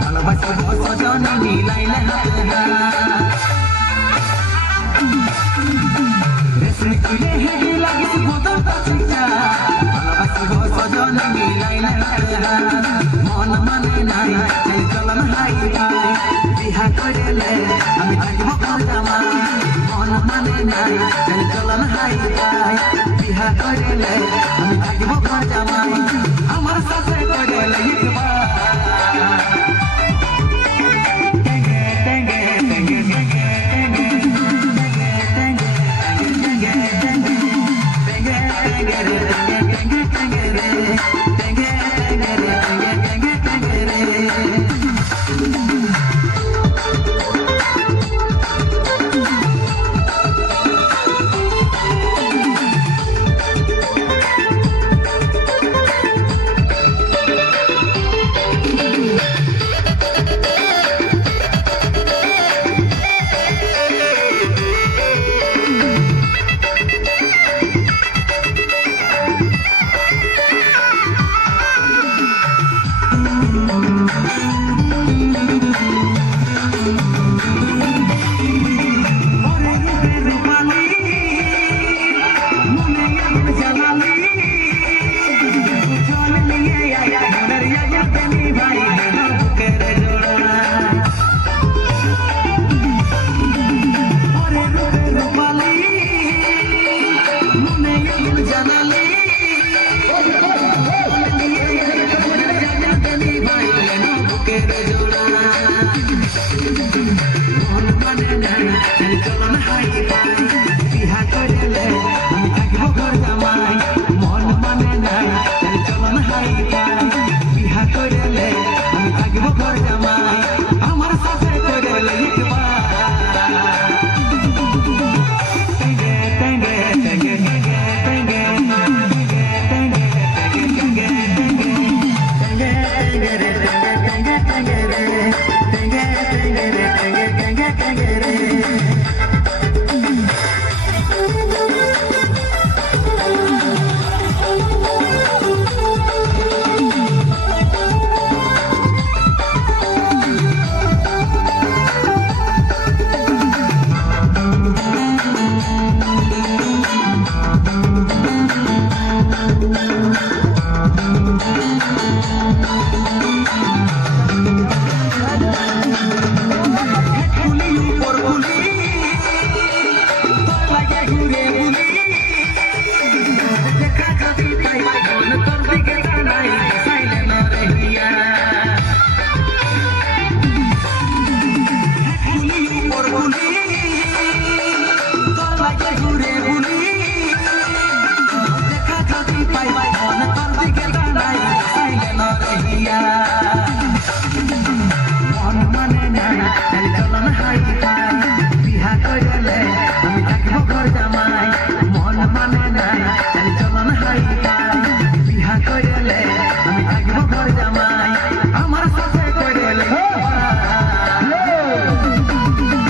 ভালোবাসি সজনে মিলাইলে হাতে রেশমি তুলে হেঁটে লাগিস বদল পাচিটা ভালোবাসি সজনে মিলাইলে হাতে মন মানে নাই চাই চলন হাই বিহা করেলে আমি থাকিব জামাই মন মানে নাই চাই চলন হাই বিহা করেলে আমি থাকিব জামাই আমার সাথে করেলে